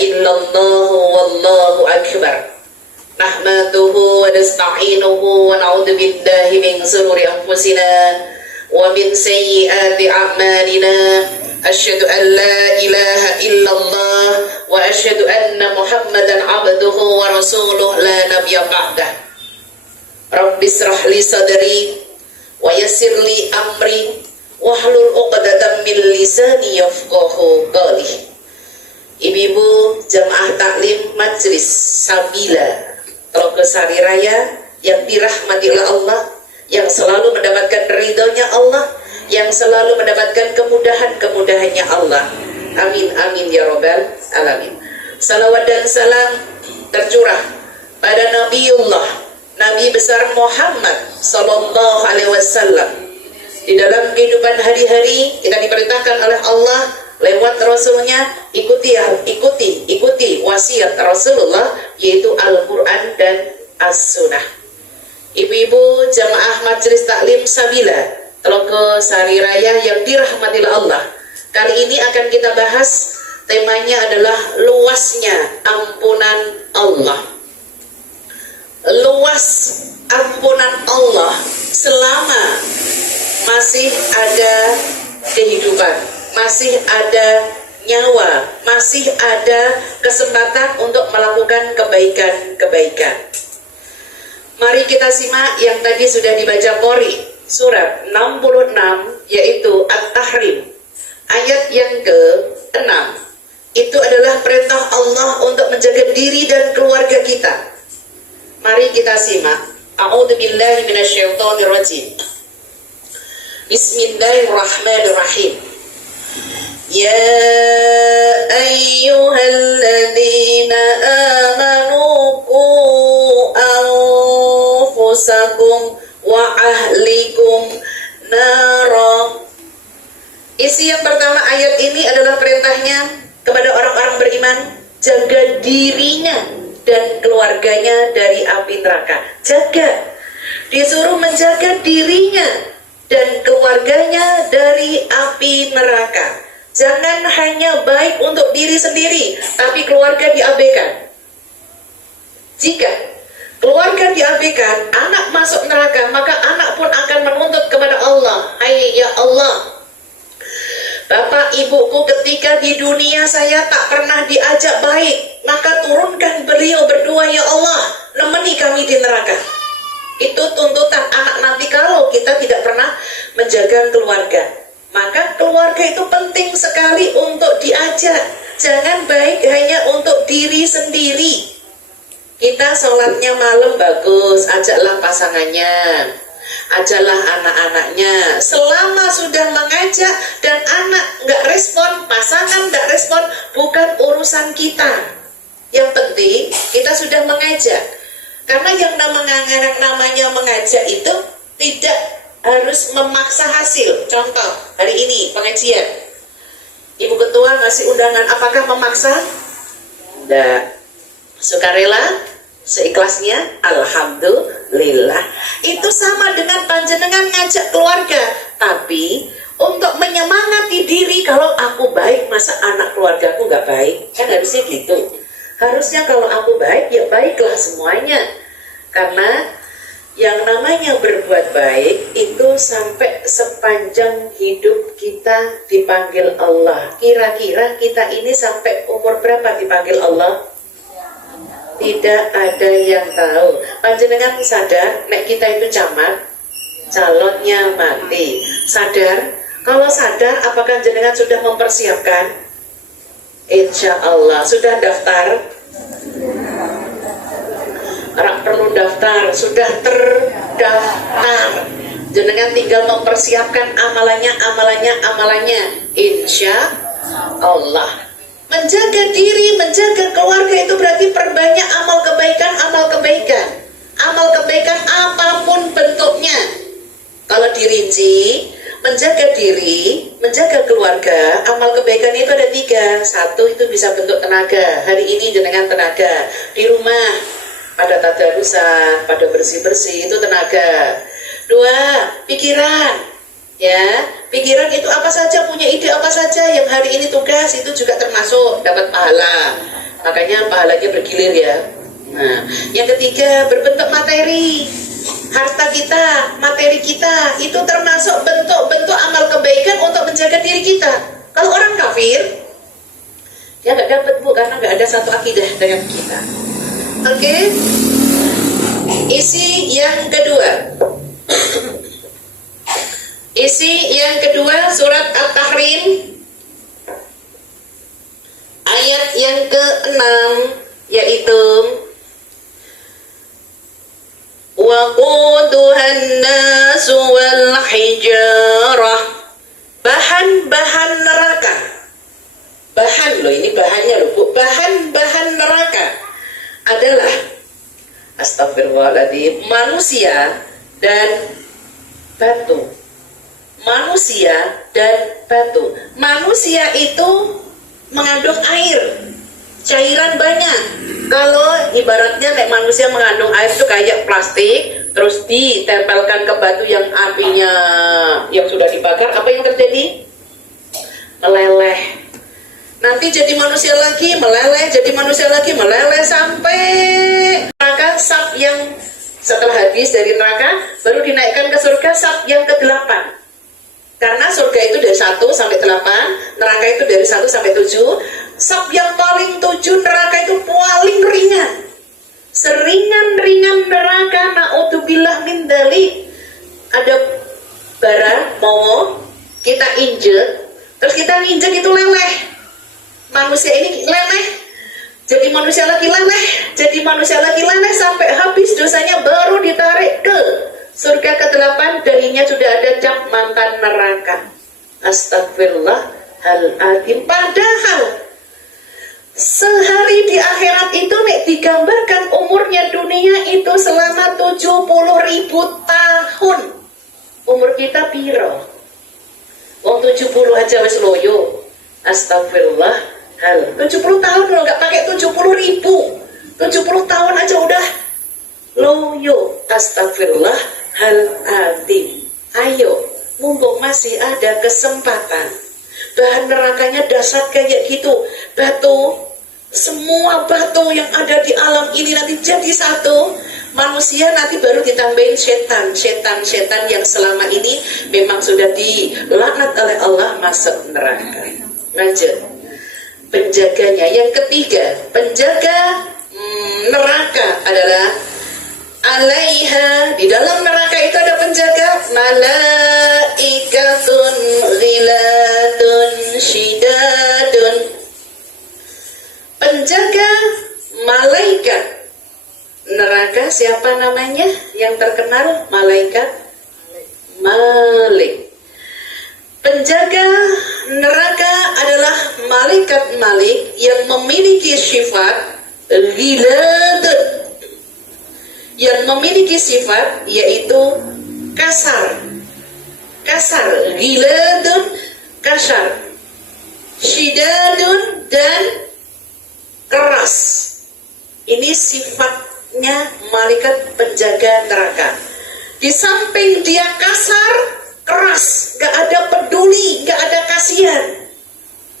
illallah wallahu akbar. Nahmaduhu wa nasta'inuhu wa na'udzu billahi min shururi anfusina wa min sayyiati a'malina. Asyhadu an la ilaha illallah wa asyhadu anna Muhammadan abduhu wa rasuluh la nabiyya ba'dah. Rabbi israh li sadri wa yassir li amri wahlul 'uqdatam min lisani yafqahu qawli. Ibu-ibu jamaah taklim Majelis Sabila Telaga Sari Raya yang dirahmati oleh Allah, yang selalu mendapatkan ridhonya Allah, yang selalu mendapatkan kemudahan-kemudahannya Allah. Amin amin ya rabbal alamin. Salawat dan salam tercurah pada Nabiullah, Nabi besar Muhammad sallallahu alaihi wasallam. Di dalam kehidupan hari-hari kita diperintahkan oleh Allah lewat Rasulnya, ikuti wasiat Rasulullah, yaitu Al-Quran dan As-Sunnah. Ibu-ibu jamaah Majelis Taklim Sabila Telaga Sari Raya yang dirahmati Allah, kali ini akan kita bahas, temanya adalah luasnya ampunan Allah. Luas ampunan Allah selama masih ada kehidupan, masih ada nyawa, masih ada kesempatan untuk melakukan kebaikan-kebaikan. Mari kita simak yang tadi sudah dibaca Qori, surat 66, yaitu At-Tahrim, ayat yang ke-6. Itu adalah perintah Allah untuk menjaga diri dan keluarga kita. Mari kita simak. A'udzubillahi minasyaitonirrajim. Bismillahirrahmanirrahim. Ya ayyuhalladzina amanu qu anfusakum wa ahlikum nara. Isi yang pertama ayat ini adalah perintahnya kepada orang-orang beriman, jaga dirinya dan keluarganya dari api neraka. Jaga, disuruh menjaga dirinya dan keluarganya dari api neraka. Jangan hanya baik untuk diri sendiri, tapi keluarga diabaikan. Jika keluarga diabaikan, anak masuk neraka, maka anak pun akan menuntut kepada Allah. Hai ya Allah, Bapak ibuku ketika di dunia saya tak pernah diajak baik, maka turunkan beliau berdua ya Allah, nemeni kami di neraka. Itu tuntutan anak nanti kalau kita tidak pernah menjaga keluarga. Maka keluarga itu penting sekali untuk diajak. Jangan baik hanya untuk diri sendiri. Kita sholatnya malam bagus, ajaklah pasangannya, ajaklah anak-anaknya. Selama sudah mengajak dan anak nggak respon, pasangan nggak respon, bukan urusan kita. Yang penting kita sudah mengajak. Karena yang namanya mengajak itu tidak harus memaksa hasil. Contoh, hari ini pengajian, Ibu Ketua ngasih undangan, apakah memaksa? Tidak. Sukarela, seikhlasnya, alhamdulillah. Itu sama dengan panjenengan ngajak keluarga. Tapi untuk menyemangati diri, kalau aku baik, masa anak keluargaku nggak baik? Kan harusnya gitu. Harusnya kalau aku baik, ya baiklah semuanya. Karena yang namanya berbuat baik itu sampai sepanjang hidup kita dipanggil Allah. Kira-kira kita ini sampai umur berapa dipanggil Allah? Tidak ada yang tahu. Panjenengan sadar, nek kita itu camat, calonnya mati. Sadar? Kalau sadar, apakah jenengan sudah mempersiapkan? Insya Allah sudah daftar. Orang perlu daftar, sudah terdaftar. Jenengan tinggal mempersiapkan amalannya. Insya Allah. Menjaga diri, menjaga keluarga itu berarti perbanyak amal kebaikan. Amal kebaikan apapun bentuknya. Kalau dirinci, menjaga diri, menjaga keluarga, amal kebaikan itu ada 3. 1 itu bisa bentuk tenaga. Hari ini jenengan tenaga di rumah, pada tadarusan, pada bersih-bersih, itu tenaga. 2, pikiran. Ya, pikiran itu apa saja, punya ide apa saja yang hari ini tugas, itu juga termasuk dapat pahala. Makanya pahalanya bergilir ya. Nah, yang ketiga, berbentuk materi. Harta kita, materi kita, itu termasuk bentuk-bentuk amal kebaikan untuk menjaga diri kita. Kalau orang kafir, dia nggak dapat Bu, karena nggak ada satu akidah dengan kita. Oke. Isi yang kedua. Isi yang kedua surat At-Tahrim ayat yang ke-6, yaitu waquduhan nasu wal hijarah, bahan-bahan neraka. Bahan loh, ini bahannya loh Bu. Bahan-bahan neraka adalah, astagfirullahaladzim, manusia dan batu. Manusia dan batu. Manusia itu mengandung air, cairan banyak. Kalau ibaratnya kayak manusia mengandung air itu kayak plastik, terus ditempelkan ke batu yang apinya yang sudah dibakar, apa yang terjadi? Meleleh. Nanti jadi manusia lagi, meleleh, jadi manusia lagi, meleleh, sampai neraka. Sab yang setelah habis dari neraka baru dinaikkan ke surga, sab yang ke-8. Karena surga itu dari 1 sampai 8, neraka itu dari 1 sampai 7. Sab yang paling 7, neraka itu paling ringan. Seringan-ringan neraka, na'udzubillah min dzalik. Ada bara mau kita injek, terus kita nginjek itu leleh. Manusia ini leleh, jadi manusia lagi leleh, jadi manusia lagi leleh sampai habis dosanya, baru ditarik ke surga ke-8, darinya sudah ada cap mantan neraka. Astagfirullahaladzim. Padahal sehari di akhirat itu digambarkan umurnya dunia itu selama 70.000 tahun. Umur kita piro? Wong 70 aja wis loyo. Astagfirullah. 70 tahun loh, gak pakai 70.000. 70 tahun aja udah loyo. Astagfirullahaladzim. Ayo, mumpung masih ada kesempatan. Bahan nerakanya dahsyat kayak gitu. Batu, semua batu yang ada di alam ini nanti jadi satu. Manusia nanti baru ditambahin setan yang selama ini memang sudah dilaknat oleh Allah masuk neraka. Lanjut. Penjaganya yang ketiga, penjaga neraka adalah alaiha, di dalam neraka itu ada penjaga, malaikatun ghiladun syidadun. Penjaga malaikat neraka, siapa namanya yang terkenal? Malaikat Malik. Penjaga neraka adalah malaikat Malik yang memiliki sifat ghilad, yang memiliki sifat yaitu kasar, ghiladun, kasar, syidadun, dan keras. Ini sifatnya malaikat penjaga neraka. Di samping dia kasar, keras, gak ada peduli, gak ada kasihan.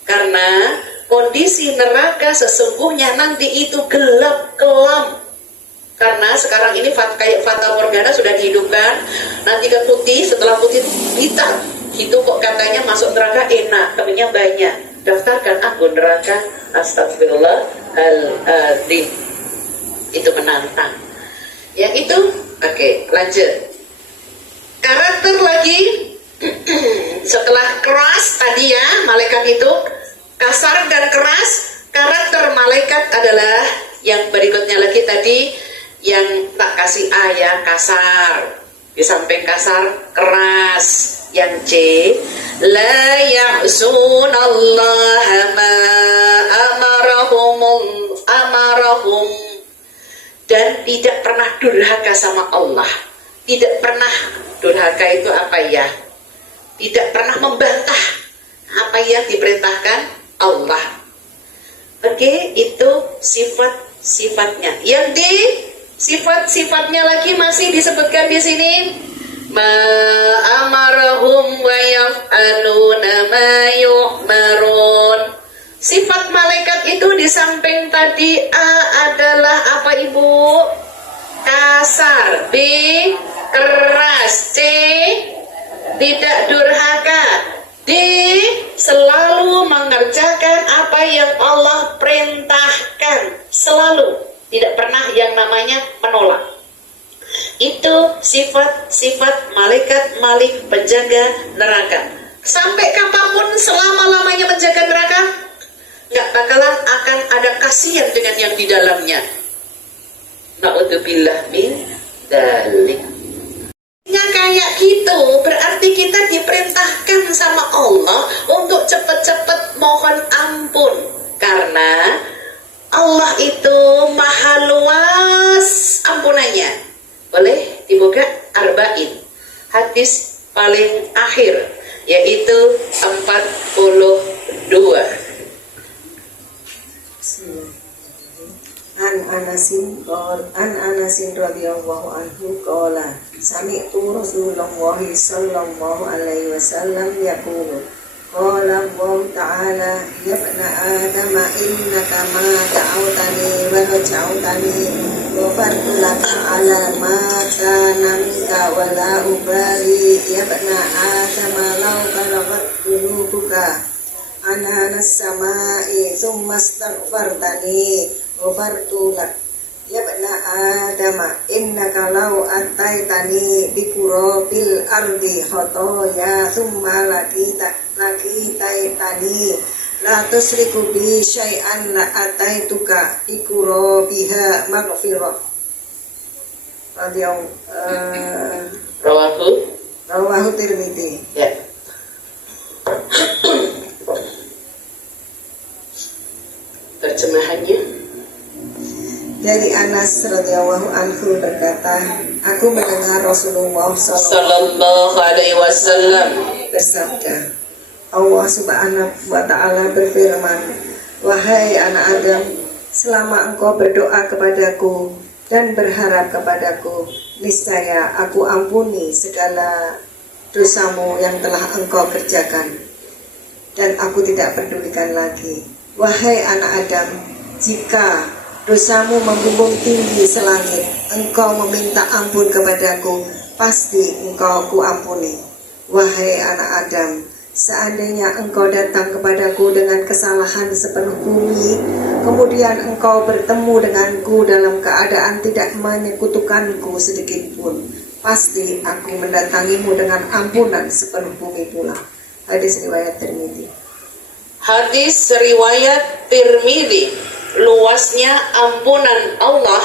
Karena kondisi neraka sesungguhnya nanti itu gelap kelam. Karena sekarang ini kayak fata morgana sudah dihidupkan, nanti ke putih, setelah putih hitam. Itu kok katanya masuk neraka enak, temennya banyak. Daftarkan aku neraka. Astagfirullahaladzim. Itu menantang. Yang itu, oke, lanjut. Karakter lagi setelah keras tadi ya, malaikat itu kasar dan keras. Karakter malaikat adalah yang berikutnya lagi tadi, yang tak kasih A ya, kasar. Di samping kasar, keras. Yang C, la ya'sunallaha ma amarahum, dan tidak pernah durhaka sama Allah. Tidak pernah, durhaka itu apa ya? Tidak pernah membantah apa yang diperintahkan Allah. Oke, itu sifat-sifatnya. Yang di sifat-sifatnya lagi masih disebutkan di sini. ma amarahum wa yaf'aluna ma yu'marun. Sifat malaikat itu di samping tadi A adalah apa Ibu? Kasar. B keras. C tidak durhaka. D selalu mengerjakan apa yang Allah perintahkan. Selalu, tidak pernah yang namanya menolak. Itu sifat-sifat malaikat Malik penjaga neraka. Sampai kapanpun selama-lamanya menjaga neraka, nggak bakalan akan ada kasihan dengan yang di dalamnya. Na'udzubillah min dzalik. Kayak gitu, berarti kita diperintahkan sama Allah untuk cepat-cepat mohon ampun. Karena Allah itu maha luas ampunannya. Boleh dibuka arba'in. Hadis paling akhir, yaitu 42. An Anasin radhiyallahu anhu qala sami'tu Rasulullah sallallahu alaihi wasallam yaqulu qala Allah ta'ala ya bani Adam innaka ma da'awtani wa raja'tani wa fartu laka ala ma kana minka wa la ubali ya bani Adam law balagat dunubuka ana nas-sama'i thumma astaghfartani ghafartu lak ya bani Adam innaka law ataitani bi qurabil ardi khotoya thumma lakitaitani la tusriku bi syai'an la ataituka bi qurabiha maghfirah. Rawahu Tirmidzi. Ya. Terjemahannya dari Anas radhiyallahu anhu berkata, aku mendengar Rasulullah sallallahu alaihi wasallam bersabda, Allah subhanahu wa ta'ala berfirman, wahai anak Adam, selama engkau berdoa kepadaku dan berharap kepadaku, niscaya aku ampuni segala dosamu yang telah engkau kerjakan, dan aku tidak pedulikan lagi. Wahai anak Adam, jika dosamu membumbung tinggi selangit, engkau meminta ampun kepadaku, pasti engkau kuampuni. Wahai anak Adam, seandainya engkau datang kepadaku dengan kesalahan sepenuh bumi, kemudian engkau bertemu denganku dalam keadaan tidak menyekutukanku sedikit pun, pasti aku mendatangimu dengan ampunan sepenuh bumi pula. Hadis riwayat Tirmidzi. Hadis riwayat Tirmidzi. Luasnya ampunan Allah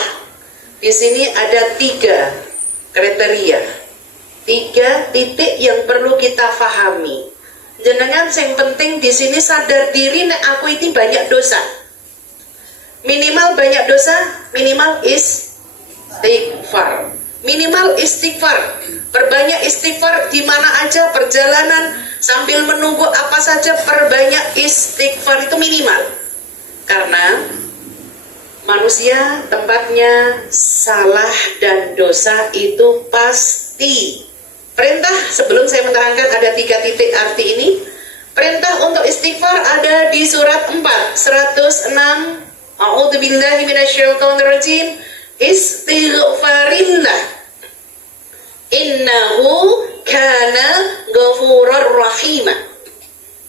di sini ada 3 kriteria, 3 titik yang perlu kita fahami. Jenengan yang penting di sini sadar diri nek aku ini banyak dosa. Minimal banyak dosa, minimal istighfar. Minimal istighfar. Perbanyak istighfar di mana aja perjalanan, sambil menunggu apa saja, perbanyak istighfar itu minimal. Karena manusia tempatnya salah dan dosa itu pasti. Perintah, sebelum saya menerangkan ada 3 titik arti ini, perintah untuk istighfar ada di surat 4 106. A'udzubillahi minasyaitonirrajim. Istighfarillah, innahu kana ghafurur rahimah.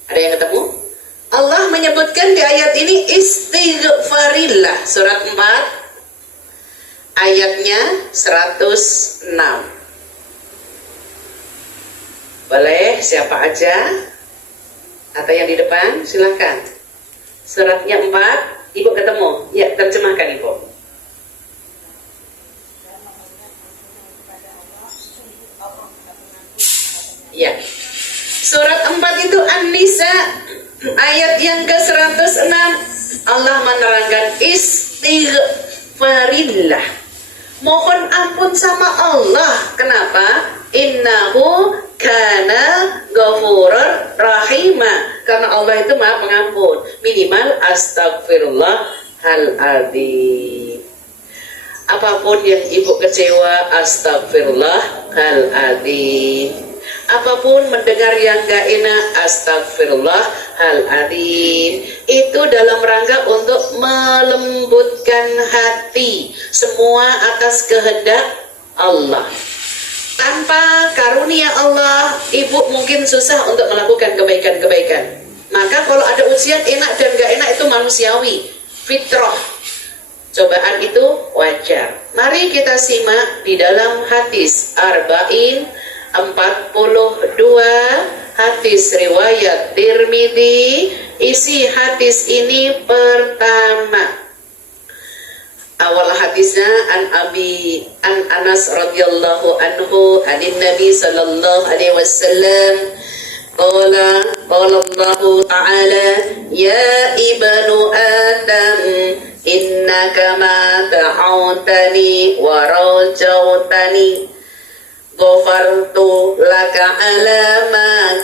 Ada yang ketemu? Allah menyebutkan di ayat ini istighfarillah, surat 4 ayatnya 106. Boleh siapa aja atau yang di depan silahkan. Suratnya 4, Ibu ketemu? Ya, terjemahkan Ibu. Ya. Surat 4 itu An-Nisa ayat yang ke-106. Allah menerangkan istighfarillah, mohon ampun sama Allah. Kenapa? Innahu kana ghafurur rahimah. Karena Allah itu Maha Pengampun. Minimal astagfirullahaladzim. Apapun yang Ibu kecewa, astagfirullah. astagfirullahaladzim. Apapun mendengar yang gak enak, astagfirullahaladzim. Itu dalam rangka untuk melembutkan hati, semua atas kehendak Allah. Tanpa karunia Allah, ibu mungkin susah untuk melakukan kebaikan-kebaikan. Maka kalau ada ujian enak dan gak enak itu manusiawi, fitrah. Cobaan itu wajar. Mari kita simak di dalam hadis Arba'in 42, hadis riwayat Tirmidzi. Isi hadis ini pertama. Awal hadisnya an Anas radhiyallahu anhu anin Nabi sallallahu alaihi wasallam qala Allah ta'ala ya ibnu Adam innaka ma ta'awtani wa rajautani ghafartu laka ala ma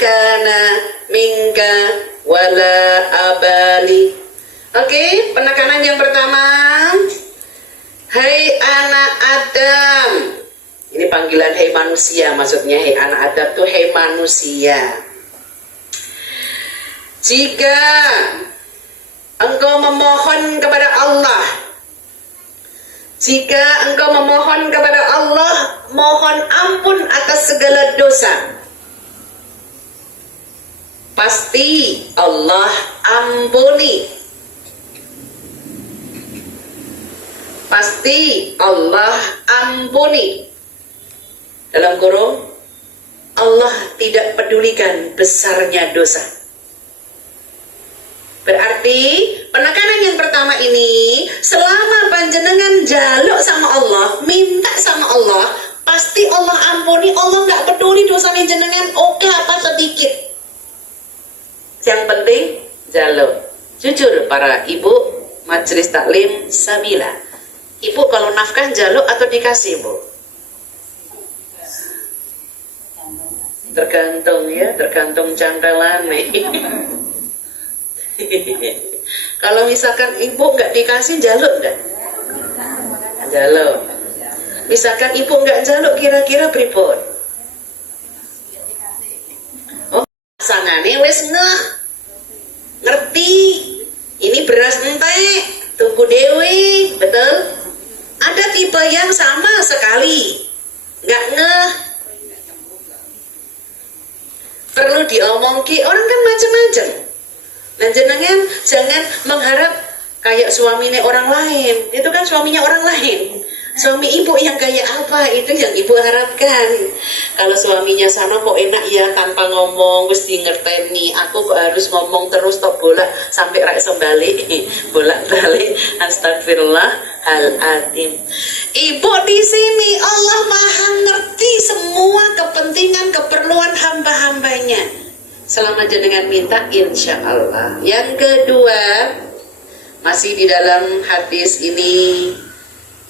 kana minka wala abali. Oke, penekanan yang pertama. Hai anak Adam. Ini panggilan hai manusia, maksudnya hai anak Adam tuh hai manusia. Jika engkau memohon kepada Allah, jika engkau memohon kepada Allah, mohon ampun atas segala dosa, pasti Allah ampuni. Pasti Allah ampuni. Dalam kurung, Allah tidak pedulikan besarnya dosa. Berarti penekanan yang pertama ini, selama panjenengan jaluk sama Allah, minta sama Allah, pasti Allah ampuni. Allah nggak peduli dosanya jenengan, oke apa sedikit. Yang penting jaluk. Jujur para ibu majelis taklim Sabila, ibu kalau nafkah jaluk atau dikasih, Bu? Tergantung ya, tergantung cantelan nih. Kalau misalkan ibu nggak dikasih, jaluk nggak? Jaluk. Misalkan ibu nggak jaluk, kira-kira pripun? Oh, sangane wes ngerti. Ini beras entek, tunggu dewe, betul? Ada tipe yang sama sekali nggak ngeh, perlu diomongki, orang kan macam-macam. Dan jangan mengharap kayak suaminya orang lain, itu kan suaminya orang lain. Suami ibu yang kayak apa, itu yang ibu harapkan. Kalau suaminya sana kok enak ya, tanpa ngomong, mesti ngerteni. Aku kok harus ngomong terus, tok bolak sampai rak sembalik, bolak balik. Astagfirullahaladzim. Ibu di sini Allah maha ngerti semua kepentingan keperluan hamba-hambanya. Selama jenengan minta, insya Allah. Yang kedua, masih di dalam hadis ini.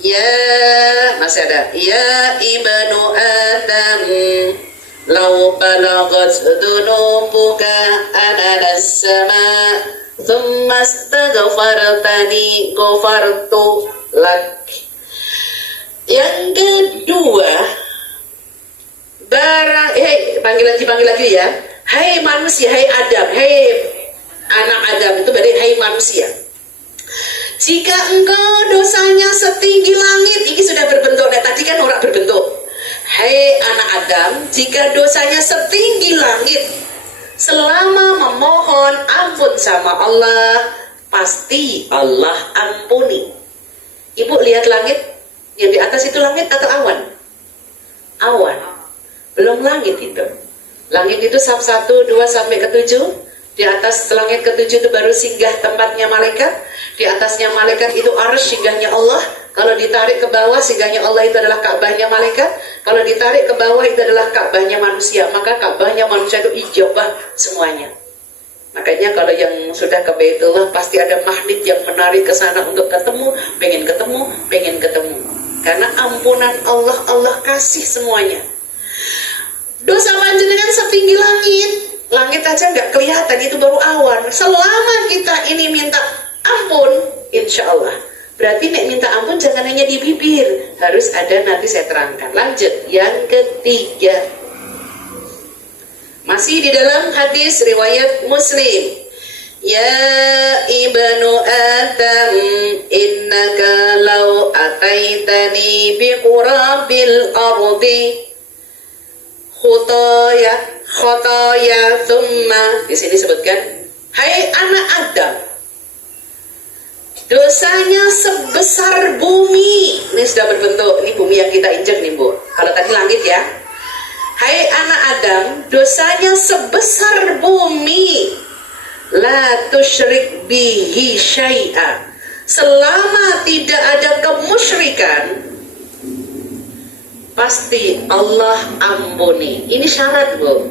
Ya, masih ada. Ya ibnu Adam, lau balagat dunubuka ananas sama, thumma astaghfartani ghafartu lak. Yang kedua, panggil lagi ya. Hai manusia, hai Adam, hai anak Adam, itu berarti hai manusia. Jika engkau dosanya setinggi langit, ini sudah berbentuk, nah tadi kan orang berbentuk. Hai anak Adam, jika dosanya setinggi langit, selama memohon ampun sama Allah, pasti Allah ampuni. Ibu lihat langit, yang di atas itu langit atau awan? Awan, belum langit itu. Langit itu 1, 2 sampai ke 7. Di atas langit ke-7 itu baru singgah tempatnya malaikat. Di atasnya malaikat itu arsy, singgahnya Allah. Kalau ditarik ke bawah, singgahnya Allah itu adalah Ka'bahnya malaikat. Kalau ditarik ke bawah itu adalah Ka'bahnya manusia. Maka Ka'bahnya manusia itu ijabah semuanya. Makanya kalau yang sudah ke Baitullah, pasti ada magnet yang menarik ke sana untuk ketemu, pengen ketemu. Karena ampunan Allah, Allah kasih semuanya. Dosa panjenengan setinggi langit. Langit aja nggak kelihatan, itu baru awan. Selama kita ini minta ampun, insya Allah Berarti nek minta ampun jangan hanya di bibir, harus ada, nanti saya terangkan. Lanjut, yang ketiga, masih di dalam hadis riwayat Muslim. Ya ibnu Adam, innaka law ataitani biqurabil ardi khotaya thumma, di sini sebutkan, hai anak Adam, dosanya sebesar bumi. Ini sudah berbentuk, ini bumi yang kita injak nih Bu. Kalau tadi langit ya. Hai anak Adam, dosanya sebesar bumi. La tusyrik bihi syai'a. Selama tidak ada kemusyrikan, pasti Allah ampuni. Ini syarat Bu.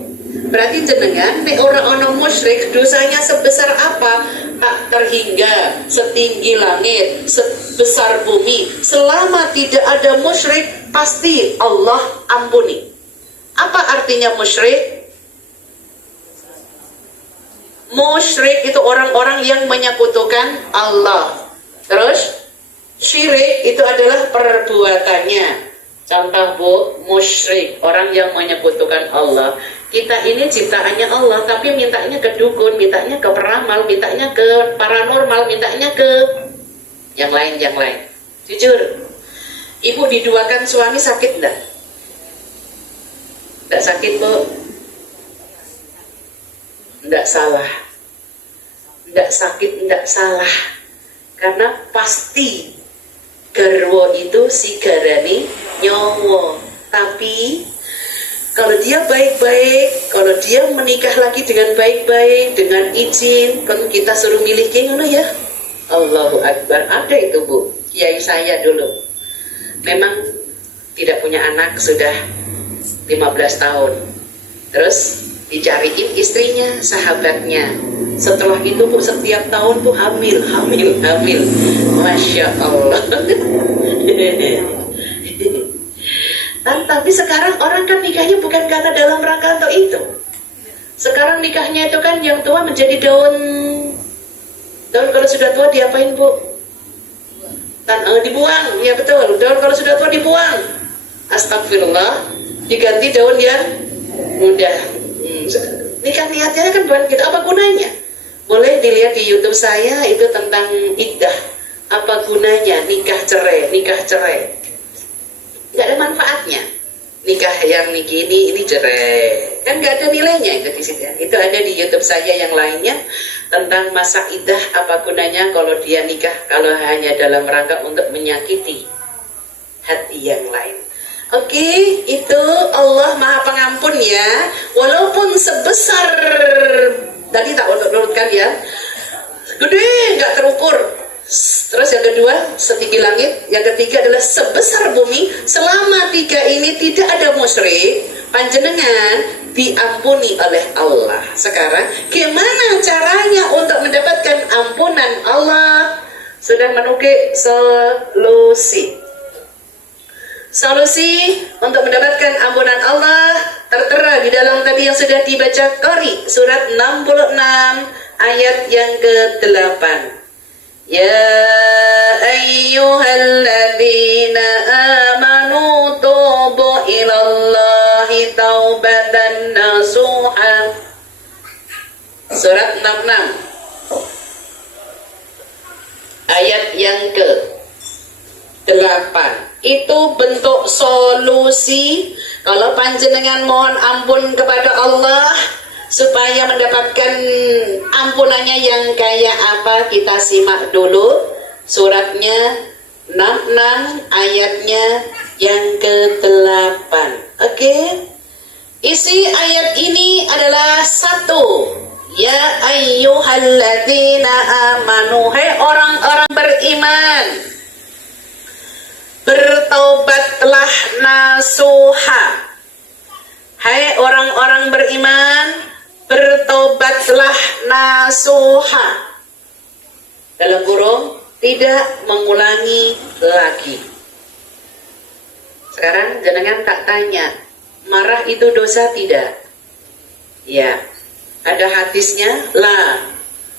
Berarti jenengan nek orang musyrik dosanya sebesar apa? Tak terhingga, setinggi langit, sebesar bumi. Selama tidak ada musyrik, pasti Allah ampuni. Apa artinya musyrik? Musyrik itu orang-orang yang menyekutukan Allah. Terus syirik itu adalah perbuatannya. Contoh Bu, musyrik, orang yang menyekutukan Allah. Kita ini ciptaannya Allah, tapi mintanya ke dukun, mintanya ke peramal, mintanya ke paranormal, mintanya ke yang lain. Jujur, ibu diduakan suami sakit enggak? Enggak sakit Bu? Enggak salah. Enggak sakit, enggak salah. Karena pasti garwo itu si garani nyowo. Tapi kalau dia baik-baik, kalau dia menikah lagi dengan baik-baik, dengan izin, kan kita suruh milih ngono ya. Allahu Akbar. Ada itu Bu, kiai saya dulu. Memang tidak punya anak sudah 15 tahun. Terus dicariin istrinya, sahabatnya. Setelah itu Bu, setiap tahun tuh hamil. Masya Allah. Dan tapi sekarang orang kan nikahnya bukan karena dalam rangka untuk itu. Sekarang nikahnya itu kan yang tua menjadi daun. Daun kalau sudah tua diapain Bu? Dibuang, ya betul. Daun kalau sudah tua dibuang. Astagfirullah. Diganti daun yang muda. Nikah niatnya kan bukan gitu. Apa gunanya? Boleh dilihat di YouTube saya, itu tentang iddah. Apa gunanya nikah cerai? Nggak ada manfaatnya. Nikah yang ini cerai, kan nggak ada nilainya itu di situ. Itu ada di YouTube saya yang lainnya tentang masa iddah, apa gunanya kalau dia nikah kalau hanya dalam rangka untuk menyakiti hati yang lain. Oke, itu Allah Maha Pengampun ya. Walaupun sebesar tadi tak urutkan ya, gede nggak terukur. Terus yang kedua setinggi langit, yang ketiga adalah sebesar bumi. Selama tiga ini tidak ada musyrik, panjenengan diampuni oleh Allah. Sekarang gimana caranya untuk mendapatkan ampunan Allah? Sudah menukik solusi untuk mendapatkan ampunan Allah tertera di dalam tadi yang sudah dibaca Qari, surat 66 ayat yang ke-8. Ya ayyuhalladzina amanu tubu ilallahi taubatan nasuha. Surat 66 ayat yang ke-8. Itu bentuk solusi kalau panjenengan mohon ampun kepada Allah supaya mendapatkan ampunannya yang kayak apa. Kita simak dulu suratnya 66 ayatnya yang ke-8. Oke? Isi ayat ini adalah satu. Ya ayyuhalladzina amanu, hai orang-orang beriman, bertaubatlah nasuha. Hai orang-orang beriman, bertaubatlah nasuha. Dalam kurung, tidak mengulangi lagi. Sekarang jenengan tak tanya, marah itu dosa tidak? Ya, ada hadisnya, la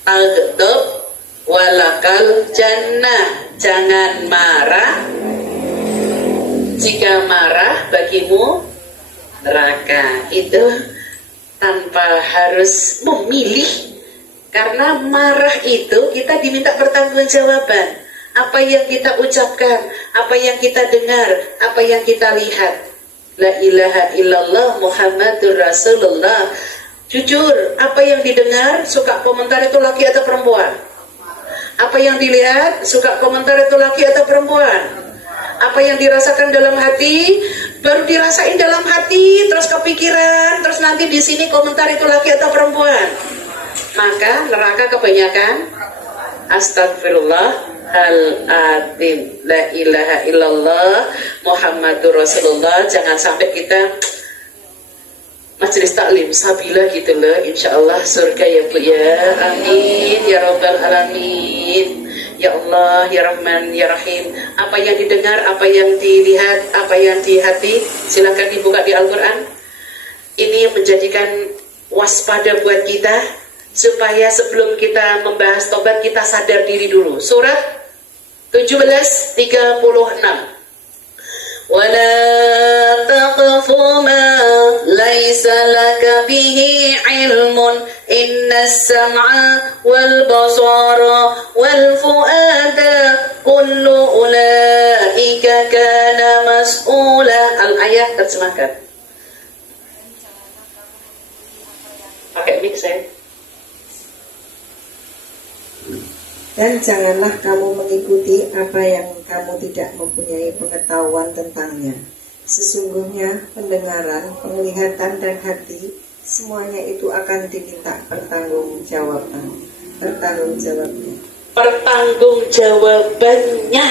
taghdab walakal jannah. Jangan marah, jika marah bagimu neraka. Itu tanpa harus memilih, karena marah itu kita diminta pertanggungjawaban. Apa yang kita ucapkan, apa yang kita dengar, apa yang kita lihat. La ilaha illallah Muhammadur Rasulullah. Jujur, apa yang didengar, suka komentar itu laki atau perempuan? Apa yang dilihat, suka komentar itu laki atau perempuan? Apa yang dirasakan dalam hati, baru dirasain dalam hati, terus kepikiran, terus nanti di sini komentar itu laki atau perempuan. Maka neraka kebanyakan astagfirullah al-azim, la ilaha illallah Muhammadur Rasulullah. Jangan sampai kita majelis taklim sabila gitu loh, insyaallah surga ya Bu ya, amin ya rabbal alamin. Ya Allah, ya Rahman, ya Rahim. Apa yang didengar, apa yang dilihat, apa yang di hati, silakan dibuka di Al-Quran. Ini menjadikan waspada buat kita, supaya sebelum kita membahas tobat, kita sadar diri dulu. Surat 17:36. وَلَا تَقْفُ مَا لَيْسَ لَكَ بِهِ عِلْمٌ إِنَّ السَّمْعَ وَالْبَصَرَ وَالْفُؤَادَ كُلُّ أُولَئِكَ كَانَ مَسْئُولًا. Al-ayat terjemahkan. Pakai mic saya. Dan janganlah kamu mengikuti apa yang kamu tidak mempunyai pengetahuan tentangnya. Sesungguhnya pendengaran, penglihatan, dan hati, semuanya itu akan diminta pertanggungjawabannya. Pertanggungjawabannya.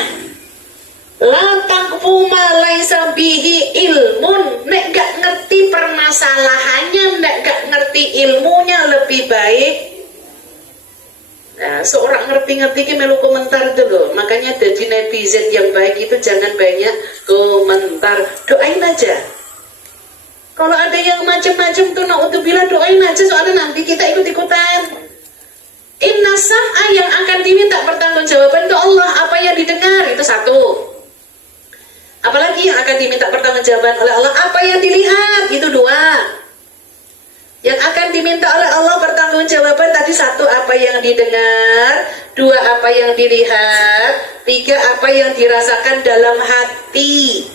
La taqfu ma laisa bihi ilmun. Nek gak ngerti permasalahannya, nek gak ngerti ilmunya, lebih baik. Nah, seorang ngerti-ngerti ki melu komentar dulu. Makanya jadi netizen yang baik itu jangan banyak komentar. Doain aja. Kalau ada yang macam-macam tuh naudzubillah, doain aja, soalnya nanti kita ikut-ikutan. Inna sam'a, yang akan diminta pertanggungjawaban itu Allah. Apa yang didengar itu satu. Apalagi yang akan diminta pertanggungjawaban oleh Allah, apa yang dilihat itu dua. Yang akan diminta oleh Allah pertanggungjawaban tadi satu, apa yang didengar, dua, apa yang dilihat, tiga, apa yang dirasakan dalam hati.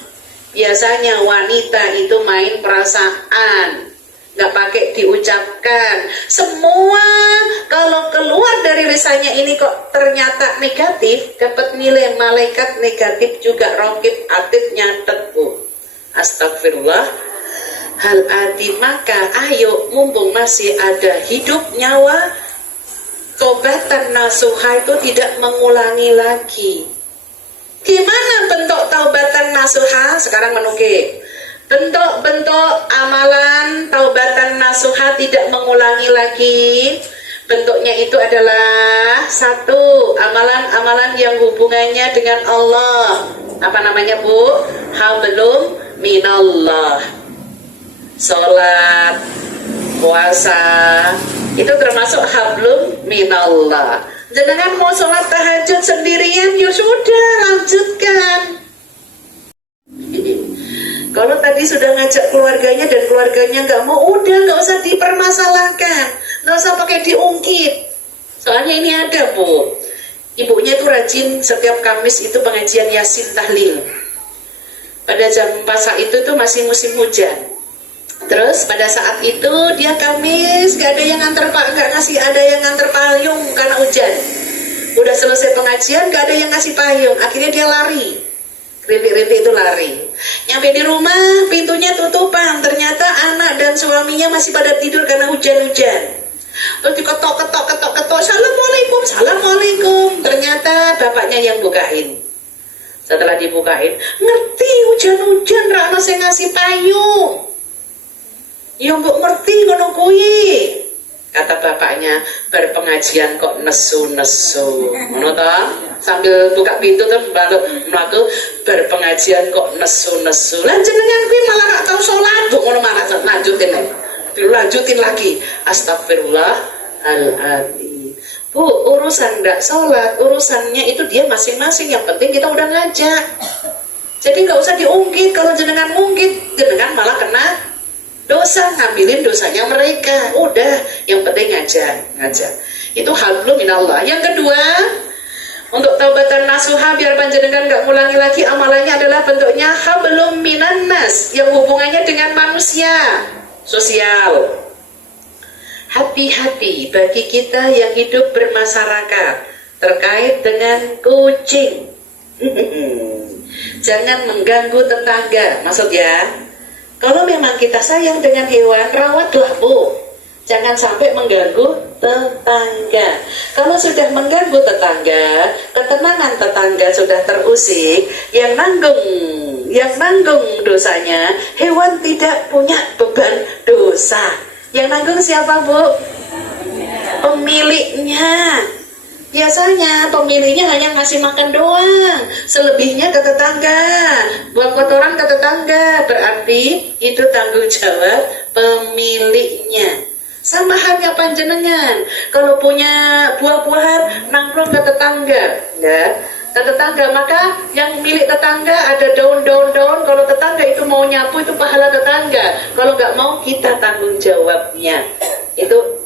Biasanya wanita itu main perasaan, nggak pakai diucapkan. Semua kalau keluar dari lisannya ini kok ternyata negatif, dapat nilai malaikat negatif juga, rokib atid nyatet Bu. Astagfirullah. Hal ati, maka ayo mumpung masih ada hidup nyawa, tobatan nasuha itu tidak mengulangi lagi. Gimana bentuk taubatan nasuha? Sekarang menukik. Bentuk-bentuk amalan taubatan nasuha tidak mengulangi lagi. Bentuknya itu adalah satu, amalan-amalan yang hubungannya dengan Allah. Apa namanya Bu? Hablum minallah. Sholat, puasa, itu termasuk hablum minallah. Jangan mau sholat tahajud sendirian, ya sudah lanjutkan. Kalau tadi sudah ngajak keluarganya dan keluarganya nggak mau, udah nggak usah dipermasalahkan, nggak usah pakai diungkit. Soalnya ini ada Bu, ibunya itu rajin setiap Kamis itu pengajian Yasin tahlil. Pada jam puasa itu tuh masih musim hujan. Terus pada saat itu dia Kamis gak ada yang nganter gak ngasih, ada yang nganter payung karena hujan. Udah selesai pengajian gak ada yang ngasih payung, akhirnya dia lari. Rintik-rintik itu lari. Nyampe di rumah pintunya tutupan, ternyata anak dan suaminya masih pada tidur karena hujan-hujan. Terus diketok-ketok, assalamualaikum, assalamualaikum. Ternyata bapaknya yang bukain. Setelah dibukain, ngerti hujan-hujan rana saya ngasih payung. Ya mbok ngerti ngono kuwi. Kata bapaknya, berpengajian kok nesu-nesu. Ngono ta? Sambil buka pintu tuh mlaku berpengajian kok nesu-nesu. Lah jenengan kuwi malah gak tau salat, Bu, ngono malah lanjutin lagi. Astagfirullahaladzim. Bu, urusan nggak sholat, urusannya itu dia masing-masing. Yang penting kita udah ngajak. Jadi nggak usah diungkit. Kalau jenengan ngungkit, jenengan malah kena dosa, ngambilin dosanya mereka. Udah, yang penting ngajak. Itu hablum minallah. Yang kedua, untuk taubatan nasuha biar panjenengan nggak ngulangi lagi amalannya adalah bentuknya hablum minan nas yang hubungannya dengan manusia, sosial. Hati-hati bagi kita yang hidup bermasyarakat terkait dengan kucing. Jangan mengganggu tetangga. Maksudnya, kalau memang kita sayang dengan hewan, rawatlah Bu. Jangan sampai mengganggu tetangga. Kalau sudah mengganggu tetangga, ketenangan tetangga sudah terusik, yang nanggung dosanya, hewan tidak punya beban dosa. Yang nanggung siapa Bu? Pemiliknya. Biasanya pemiliknya hanya ngasih makan doang, selebihnya ke tetangga, buang kotoran ke tetangga, berarti itu tanggung jawab pemiliknya. Sama halnya panjenengan, kalau punya buah-buahan nangkrong ke tetangga, ya, ke tetangga, maka yang milik tetangga ada daun-daun, kalau tetangga itu mau nyapu itu pahala tetangga, kalau nggak mau kita tanggung jawabnya. Itu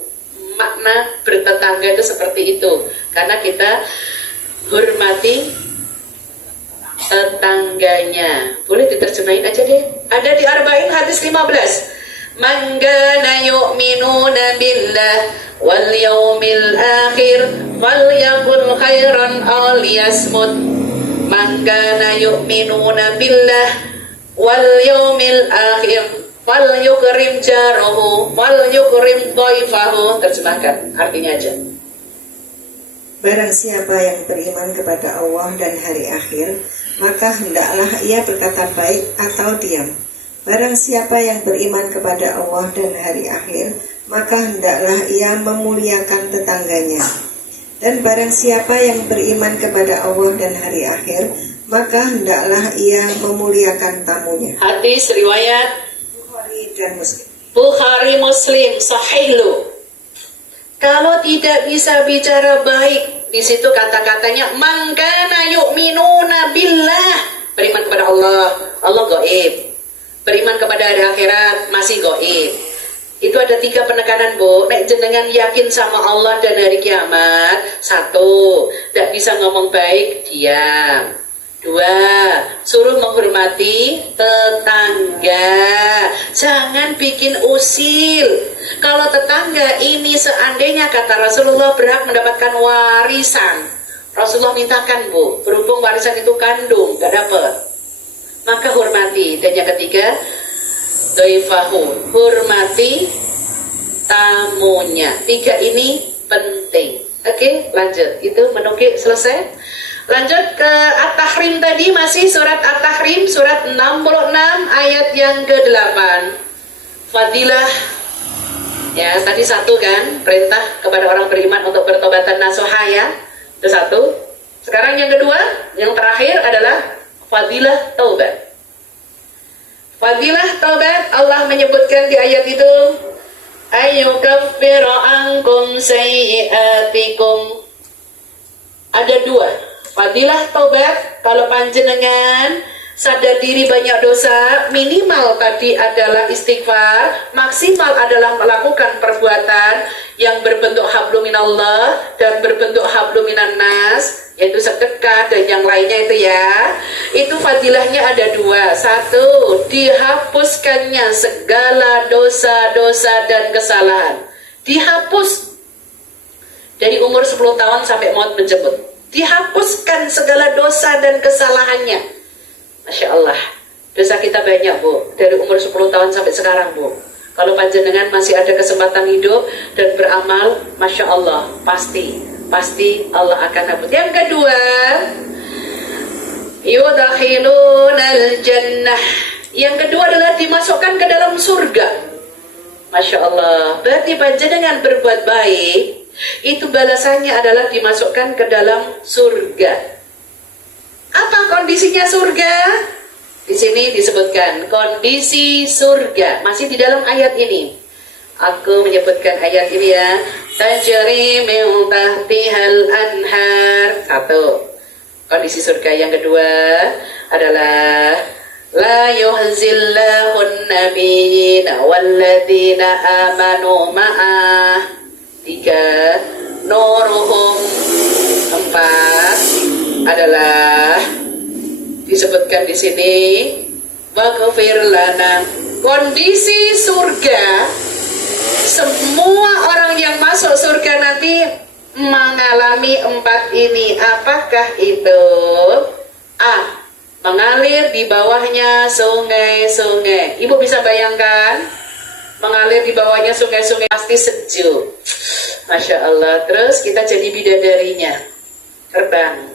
makna bertetangga itu seperti itu, karena kita hormati tetangganya. Boleh diterjemahin aja deh. Ada di Arba'in hadis 15. Man kana yu'minuna billah wal yaumil akhir falyaqul khairan aw liyasmut. Man kana yu'minuna billah wal yaumil akhir falyukrim jarahu falyukrim dhaifahu. Terjemahkan artinya aja. Barang siapa yang beriman kepada Allah dan hari akhir, maka hendaklah ia berkata baik atau diam. Barang siapa yang beriman kepada Allah dan hari akhir, maka hendaklah ia memuliakan tetangganya. Dan barang siapa yang beriman kepada Allah dan hari akhir, maka hendaklah ia memuliakan tamunya. Hadis riwayat Bukhari dan Muslim. Bukhari Muslim, sahih lu. Kalau tidak bisa bicara baik, di situ kata-katanya man kana yu'minuna billah, beriman kepada Allah, Allah gaib. Beriman kepada hari akhirat, masih gaib. Itu ada 3 penekanan Bu. Nek jenengan yakin sama Allah dan hari kiamat, 1, tidak bisa ngomong baik, diam. 2, suruh menghormati tetangga. Jangan bikin usil. Kalau tetangga ini seandainya kata Rasulullah berhak mendapatkan warisan, Rasulullah mintakan Bu, berhubung warisan itu kandung, gak dapat, maka hormati. Dan yang ketiga, dhaifahu, hormati tamunya. 3 ini penting. Oke, lanjut. Itu menukik selesai. Lanjut ke At-Tahrim tadi, masih surat At-Tahrim, surat 66 ayat yang ke-8. Fadilah, ya tadi 1 kan, perintah kepada orang beriman untuk bertobatan nasuha, ya, itu 1. Sekarang yang kedua, yang terakhir adalah fadilah taubat. Fadilah taubat, Allah menyebutkan di ayat itu, ayyukaffiru ankum sayyi'atikum. Ada 2. Fadilah taubat, kalau panjenengan sadar diri banyak dosa, minimal tadi adalah istighfar, maksimal adalah melakukan perbuatan yang berbentuk hablum minallah dan berbentuk hablum minan nas, yaitu sedekah dan yang lainnya itu, ya. Itu fadilahnya ada 2. 1, dihapuskannya segala dosa-dosa dan kesalahan. Dihapus dari umur 10 tahun sampai maut menjemput. Dihapuskan segala dosa dan kesalahannya. Masya Allah, dosa kita banyak Bu, dari umur 10 tahun sampai sekarang Bu. Kalau panjenengan masih ada kesempatan hidup dan beramal, Masya Allah, pasti Allah akan hapus. Yang kedua, yudakhilunal jannah. Yang kedua adalah dimasukkan ke dalam surga. Masya Allah, berarti panjenengan berbuat baik, itu balasannya adalah dimasukkan ke dalam surga. Apa kondisinya surga? Di sini disebutkan kondisi surga, masih di dalam ayat ini. Aku menyebutkan ayat ini ya. Tajri min tahtihal anhar. Satu. Kondisi surga yang kedua adalah la yuhzillahun nabiyina walladzina amanu ma'ah. Tiga. Nuruhum. Empat adalah disebutkan di sini waghfir lana. Kondisi surga, semua orang yang masuk surga nanti mengalami empat ini. Apakah itu? A. Mengalir di bawahnya sungai-sungai. Ibu bisa bayangkan? Mengalir di bawahnya sungai-sungai pasti sejuk. Masya Allah. Terus kita jadi bidadarinya. Terbang.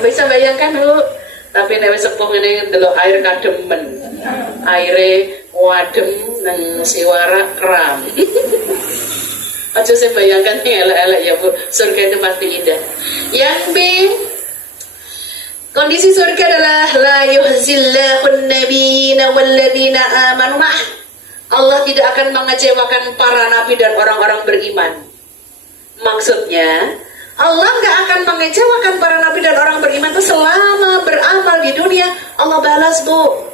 Bisa bayangkan Bu? Tapi nek wis sepuh ngene delok air kademen. Aire wadem nang siwara kram. Aja saya bayangkan nih elek-elek ya Bu. Surga itu pasti indah. Yang B, kondisi surga adalah la yuhzillahun nabiyina walladzina amanu ma'ah. Allah tidak akan mengecewakan para nabi dan orang-orang beriman. Maksudnya Allah nggak akan mengecewakan para nabi dan orang beriman itu selama beramal di dunia. Allah balas Bu,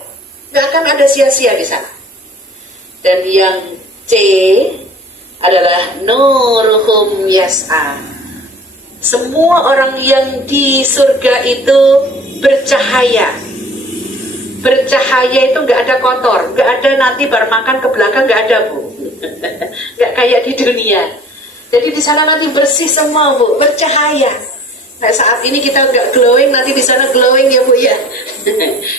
nggak akan ada sia-sia di sana. Dan yang C adalah nuruhum yas'a. Semua orang yang di surga itu bercahaya. Bercahaya itu nggak ada kotor, nggak ada nanti bar makan ke belakang, nggak ada Bu. Nggak kayak di dunia. Jadi di sana nanti bersih semua Bu, bercahaya. Nah saat ini kita nggak glowing, nanti di sana glowing ya Bu ya.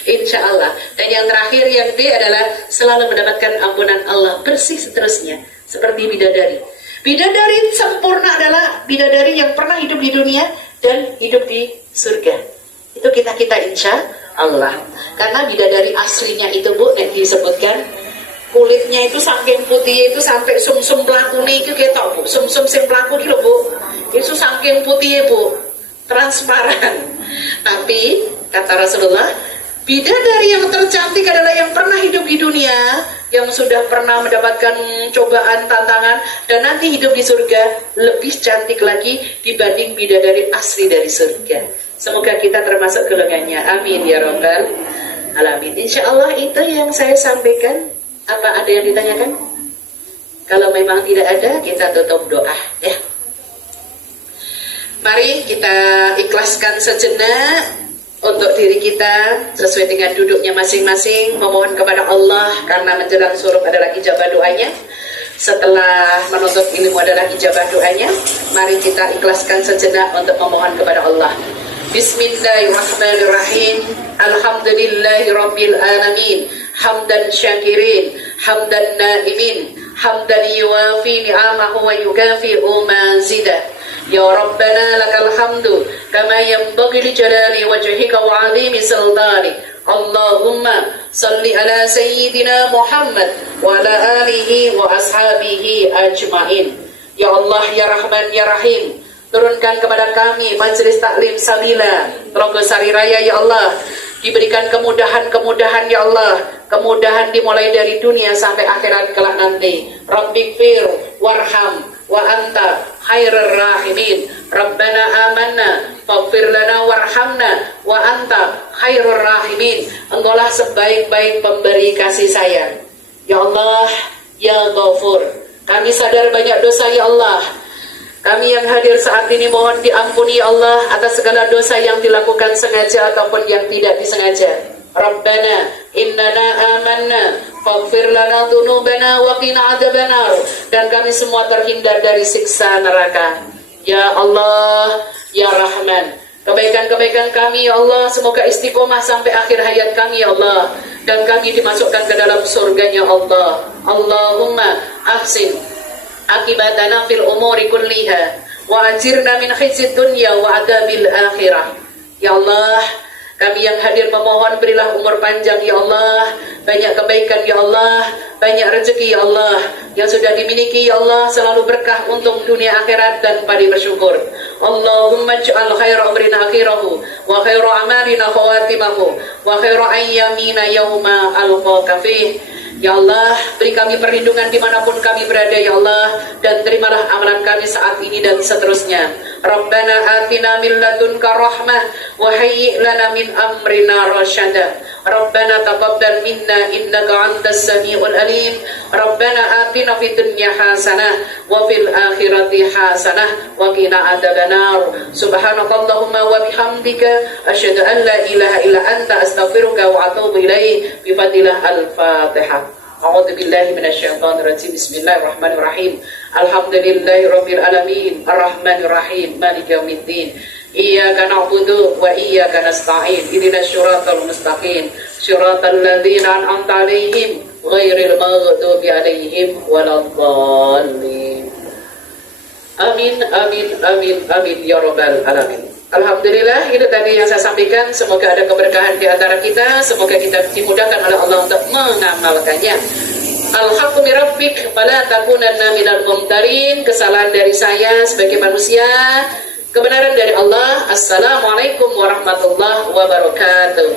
Insya Allah. Dan yang terakhir yang D adalah selalu mendapatkan ampunan Allah, bersih seterusnya, seperti bidadari. Bidadari sempurna adalah bidadari yang pernah hidup di dunia dan hidup di surga. Itu kita insya Allah. Karena bidadari aslinya itu Bu, yang disebutkan kulitnya itu saking putih itu sampai sumsum pelakune itu ketok Bu. Sumsum sing pelaku itu Bu. Itu saking putih Bu, transparan. Tapi kata Rasulullah, bidadari yang tercantik adalah yang pernah hidup di dunia, yang sudah pernah mendapatkan cobaan, tantangan, dan nanti hidup di surga lebih cantik lagi dibanding bidadari asli dari surga. Semoga kita termasuk golongannya. Amin ya rabbal alamin. Insya Allah itu yang saya sampaikan. Apa ada yang ditanyakan? Kalau memang tidak ada, kita tutup doa ya. Mari kita ikhlaskan sejenak untuk diri kita sesuai dengan duduknya masing-masing, memohon kepada Allah karena menjelang suruh adalah ijabah doanya. Setelah menuntut ilmu adalah ijabah doanya, mari kita ikhlaskan sejenak untuk memohon kepada Allah. Bismillahirrahmanirrahim. Alhamdulillahirabbil alamin. Hamdan syakirin, hamdan naimin, hamdan yuwafi ni'amahu wa yukafi'u mazidah. Ya Rabbana lakal hamdu kama yanbaghi li jalali wajhika wa 'azimi sultanik. Allahumma salli ala sayyidina Muhammad wa ala alihi wa ashabihi ajmain. Ya Allah, ya Rahman, ya Rahim, turunkan kepada kami Majelis Taklim Sabila Rogo Sari Raya ya Allah, diberikan kemudahan-kemudahan ya Allah, kemudahan dimulai dari dunia sampai akhirat kelak nanti. Rabbighfir warham wa anta khairur rahimin. Rabbana amanna faghfir lana warhamna wa anta khairur rahimin. Engkaulah sebaik-baik pemberi kasih sayang ya Allah, ya Ghafur. Kami sadar banyak dosa ya Allah. Kami yang hadir saat ini mohon diampuni ya Allah atas segala dosa yang dilakukan sengaja ataupun yang tidak disengaja. Rabbana innana amanna faghfir lana dzunubana wa qina adzabannar. Dan kami semua terhindar dari siksa neraka. Ya Allah, ya Rahman, kebaikan-kebaikan kami ya Allah semoga istiqomah sampai akhir hayat kami ya Allah, dan kami dimasukkan ke dalam surganya Allah. Allahumma ahsin akibatana fil umuri kulliha wa ajirna min khizyid dunya wa adabil akhirah. Ya Allah, kami yang hadir memohon berilah umur panjang ya Allah, banyak kebaikan ya Allah, banyak rezeki ya Allah yang sudah dimiliki ya Allah, selalu berkah untuk dunia akhirat dan padi bersyukur. Allahumma ij'al khaira umrina akhirahu wa khaira amalina khawatimahu wa khaira ayyamina yawma alqaka fih. Ya Allah, beri kami perlindungan dimanapun kami berada ya Allah, dan terimalah amalan kami saat ini dan seterusnya. Rabbana atina min ladunka rahmah wa hayyi' lana min amrina rasyada. Rabbana taqabbal minna innaka antas samiul alim. Rabbana atina fid dunya hasanah wa fil akhirati hasanah wa qina adzabannar. Subhanakallahumma wa bihamdika asyhadu an la ilaha illa anta astaghfiruka wa atubu ilaik. Bi fadillah al-Fatihah. A'udzu billahi minasyaitonir rajim. Bismillahirrahmanirrahim. Alhamdulillahirabbil alamin. Arrahmanir rahim. Maliki yaumiddin. Iyyaka na'budu wa iyyaka nasta'in. Ihdinas siratal mustaqim. Siratal ladzina an'amta 'alaihim ghairil maghdubi 'alaihim waladdallin. Amin amin amin amin ya rabbal alamin. Alhamdulillah, itu tadi yang saya sampaikan. Semoga ada keberkahan di antara kita. Semoga kita dimudahkan oleh Allah untuk mengamalkannya. Al-haqqu min rabbik fala takunanna minal mumtarin. Kesalahan dari saya sebagai manusia, kebenaran dari Allah. Assalamualaikum warahmatullahi wabarakatuh.